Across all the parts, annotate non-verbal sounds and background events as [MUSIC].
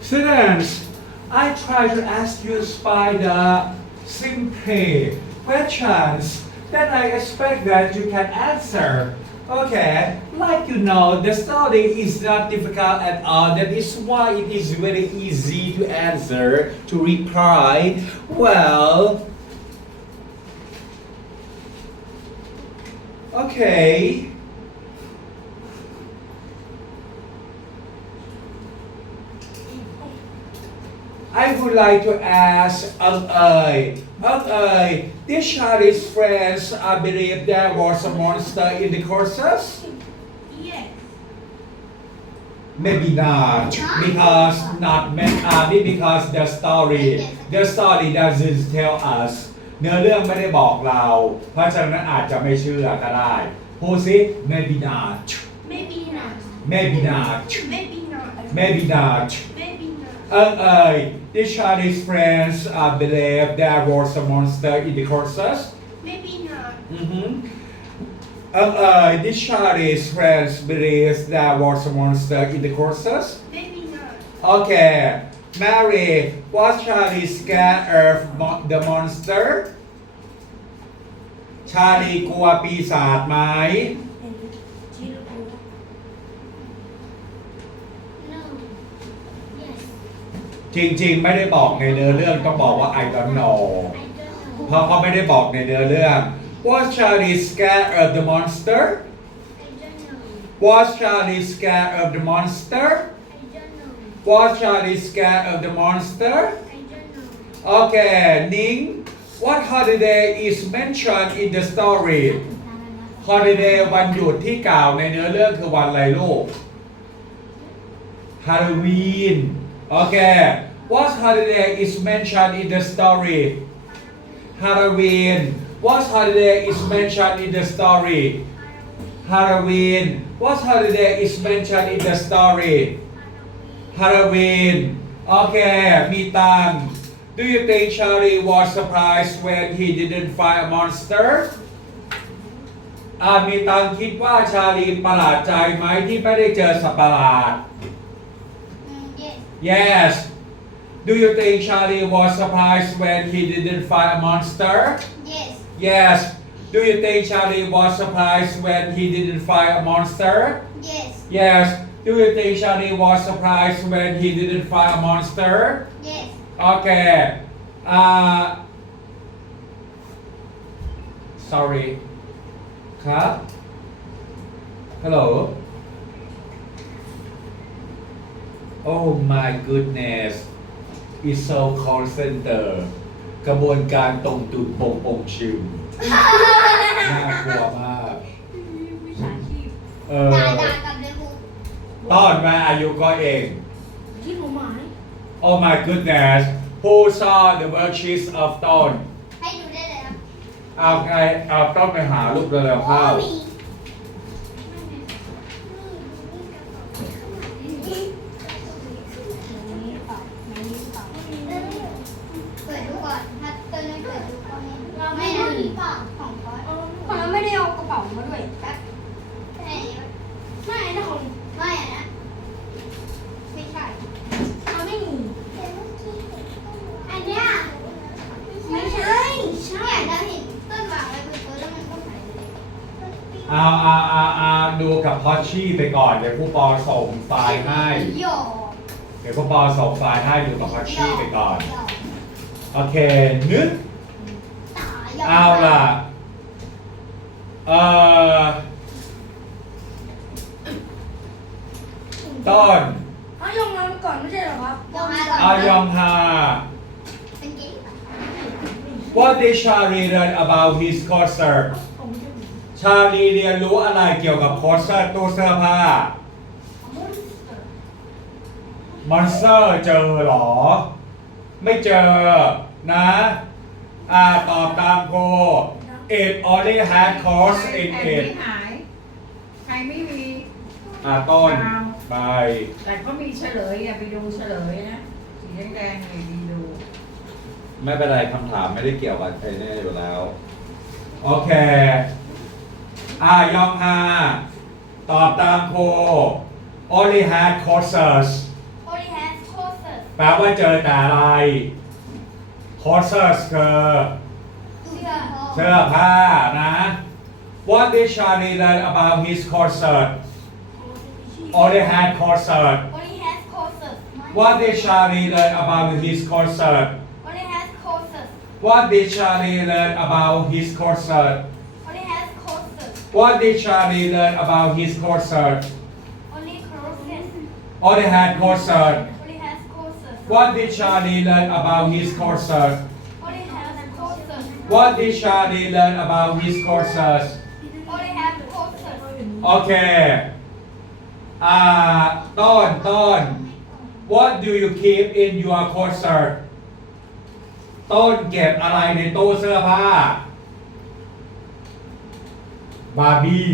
Students, I try to ask you by the simple questions that I expect that you can answer. Okay, like you know, the story is not difficult at all. That is why it is very easy to answer, to reply. Well, okay. I would like to ask Ang Ai. Ang Ai, this child's friends, I believe there was a monster in the courses? Yes. Maybe not, because not meant, uh, maybe because the story, the story doesn't tell us เนื้อเรื่องไม่ได้บอกเรา เพราะฉะนั้นอาจจะไม่เชื่อก็ได้พูดสิ maybe not Maybe not. maybe not Maybe not. maybe not Maybe not. เอิงเอ่ย this child's friends uh, believe there was a monster in the courses Maybe not. อือฮึเอิงเอ่ย this child's friends believe there was a monster in the courses Maybe not. Okay Mary was Charlie scared of mo- the monster ชาลีกลัวปีศาจไหม จริงๆ ไม่ได้บอกในเนื้อเรื่องต้องบอกว่า I don't know เพราะเขาไม่ได้บอกในเนื้อเรื่อง Was Charlie scared of the monster Was Charlie scared of the monster Was Charlie scared of the monster Okay Ning What holiday is mentioned in the story Holiday วันหยุดที่กล่าวในเนื้อเรื่องคือวันอะไรลูก Halloween Okay What holiday is mentioned in the story Halloween What holiday is mentioned in the story Halloween What holiday is mentioned in the story Halloween Okay มีตัง Do you think Charlie was surprised when he didn't find a monster อ่ามีตังคิดว่าชาลีประหลาดใจไหมที่ไม่ได้เจอสัตว์ประหลาด Mm, Yes. Do you think Charlie was surprised when he didn't find a monster? Yes. Yes. Do you think Charlie was surprised when he didn't find a monster? Yes. Yes. Do you think Charlie was surprised when he didn't find a monster? Yes. Okay. Uh, sorry. Huh? Hello? Oh my goodness. It's so call center กระบวนการตรงตุดปงปงชิมน่ากลัวมากวิชาชีพเอด่าอด่ากับเลยครูต้อนมาอายุก็เอง ที่ผมหมาย Oh my goodness. Who saw the worksheets of ต้นให้ดูได้เลยครับเอาไงเอาต้นไปหารูปเร็วๆเข้า มี ไม่นะเปล่าของคอร์สคนเราไม่ได้เอากระเป๋ามาด้วยแป๊บไม่ไม่นะของไม่อะนะไม่ใช่เราไม่มีอันเนี้ยไม่ใช่ใช่เนี่ยเราเห็นต้นวางไว้บนโต๊ะแล้วมันก็หายไปเลยเอาเอาเอาเอาดูกับพอชชี่ไปก่อน เดี๋ยวผู้ปอส่งไฟล์ให้ โยเดี๋ยวผู้ปอส่งไฟล์ให้ดูกับพอชชี่ไปก่อน โอเค นึกตาย เอาล่ะเอ่อต้นเอายงมาก่อนไม่ใช่เหรอครับยอมมาก่อนอายองฮา เป็นเกย์ What did Charlie learn about his courser ผมจะมีชาลีเรียนรู้อะไรเกี่ยวกับโคอร์เซอร์ตู้เสื้อผ้า มอนสเตอร์เจอเหรอ ไม่เจอนะ อ่าตอบตามโก It only had course in ใคร it ไม่หาย ใครไม่มีอ่าต้นไป แต่ก็มีเฉลยอย่าไปดูเฉลยนะสีแดงๆเลยดีดู ไม่เป็นไรคำถามไม่ได้เกี่ยวกับไอ้นี่อยู่แล้ว โอเค อ่ายองฮาตอบตามโค Only had courses only has courses แปลว่าเจอแต่อะไร courses คือ เสื้อ เสื้อผ้านะ What did Charlie learn about his corset or they had corset Only has courses What did Charlie learn about his corset Only has courses What did Charlie learn about his corset Only has courses What did Charlie learn about his corset Only courses or they had corset Only has courses What did Charlie learn about his corset Only has courses What did Charlie learn about his courses Only have courses โอเค อ่า ต้น ต้น What do you keep in your corset ต้นเก็บอะไรในตู้เสื้อผ้า บาร์บี้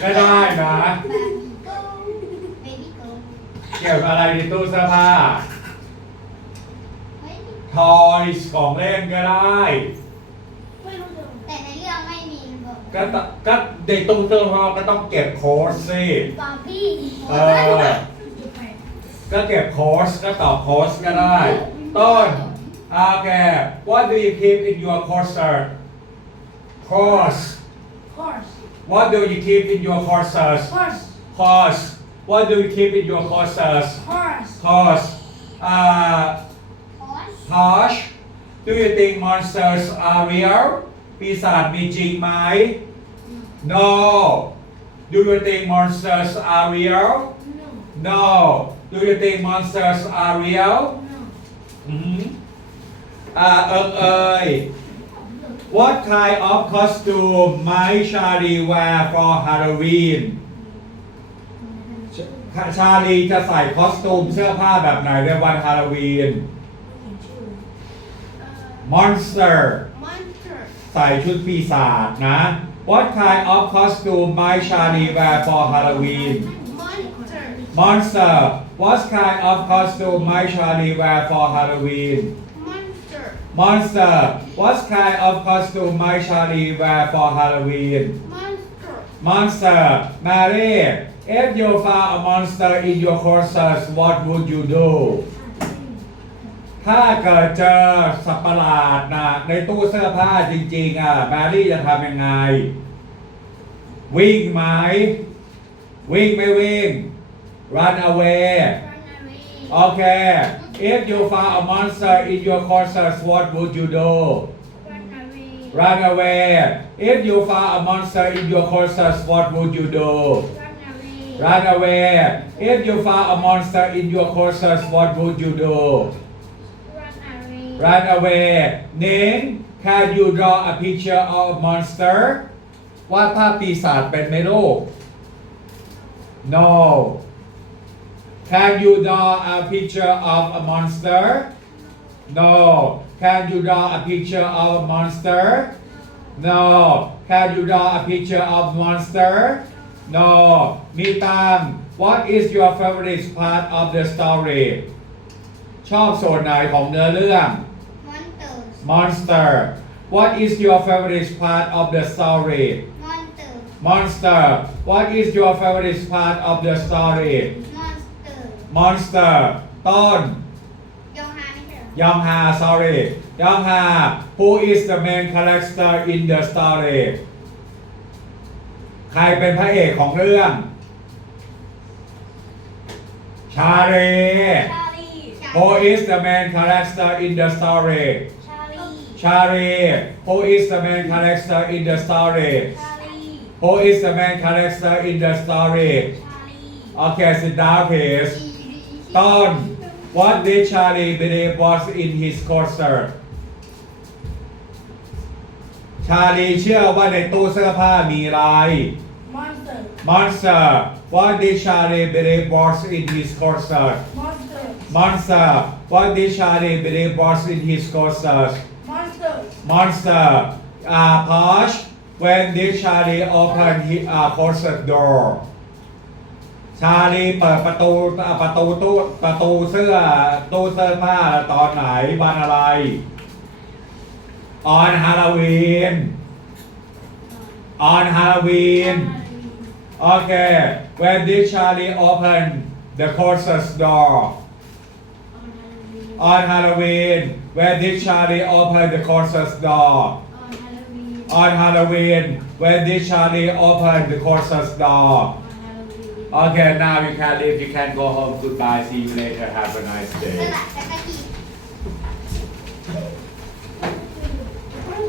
ก็ได้นะ [LAUGHS] เก็บอะไรในตู้เสื้อผ้าเฮ้ย toys ของเล่นก็ได้ ไม่รู้จะแต่ในเรื่องไม่มีบอกก็ตก็ในตู้เสื้อผ้าก็ต้องเก็บโค้ดสิ บาร์บี้เออ ก็เก็บโค้ดก็ตอบโค้ดก็ได้ ต้นโอเค What do you keep in your corset course course What do you keep in your courses course course What do you keep in your courses course course อ่า คอส Tosh Do you think monsters are real ปีศาจมีจริงไหม No Do you think monsters are real no No Do you think monsters are real no อืมอ่าเอิงเอ่ย What kind of costume might Charlie wear for Halloween ชชาลีจะใส่คอสตูมเสื้อผ้าแบบไหนในวันฮาโลวีน Monster monster ใส่ชุดปีศาจนะ What kind of costume might Charlie wear for Halloween monster Monster What kind of costume might Charlie wear for Halloween monster Monster What kind of costume might Charlie wear for Halloween monster Monster Mary If you found a monster in your closet what would you do ถ้าเกิดเจอสัตว์ประหลาดนะในตู้เสื้อผ้าจริงๆอะแมรี่จะทำยังไง วิ่งไหม วิ่งไม่วิ่ง run away โอเค if you found a monster in your closet what would you do run away if you found a monster in your closet what would you do run away if you found a monster in your closet what would you do Run away เน้น Can you draw a picture of a monster วาดภาพปีศาจเป็นไหมลูก No Can you draw a picture of a monster No Can you draw a picture of a monster No Can you draw a picture of a monster No มีตาม What is your favorite part of the story ชอบส่วนไหนของเนื้อเรื่อง มอนสเตอร์ Monster. What is your favorite part of the story? มอนสเตอร์ Monster. What is your favorite part of the story? มอนสเตอร์ Monster. ต้น ยองฮ ยองฮา Ha sorry Young who is the main character in the story ใครเป็นพระเอกของเรื่อง ชาเรี who is the main character in the story ชาลีเร who is the main character in the story ชาลี who is the main character in the story ชาลี okay sit down please ต้น What did Charlie believe was in his corset? ชาลีเชื่อว่าในตู้เสื้อผ้ามีอะไร monster Monster. What did Charlie believe was in his corset? monster Monster. What did Charlie believe was in his corset? monster Monster. Uh, Posh. When did Charlie open his uh, closet door? ชาลีเปิดประตูอ่ะประตูตู้ประตูเสื้อตู้เสื้อผ้าตอนไหนวันอะไร On Halloween On Halloween Okay When did Charlie open the closet door On Halloween, where did Charlie open the course's door? on Halloween On Halloween, when did Charlie open the course's door? Okay, now you can leave. You can go home. Goodbye. See you later. Have a nice day.